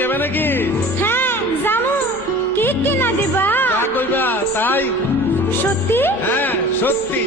যাবে নাকি? হ্যাঁ জামু। কি কিনা দিবা? তা কইবা তাই? সত্যি? হ্যাঁ সত্যি।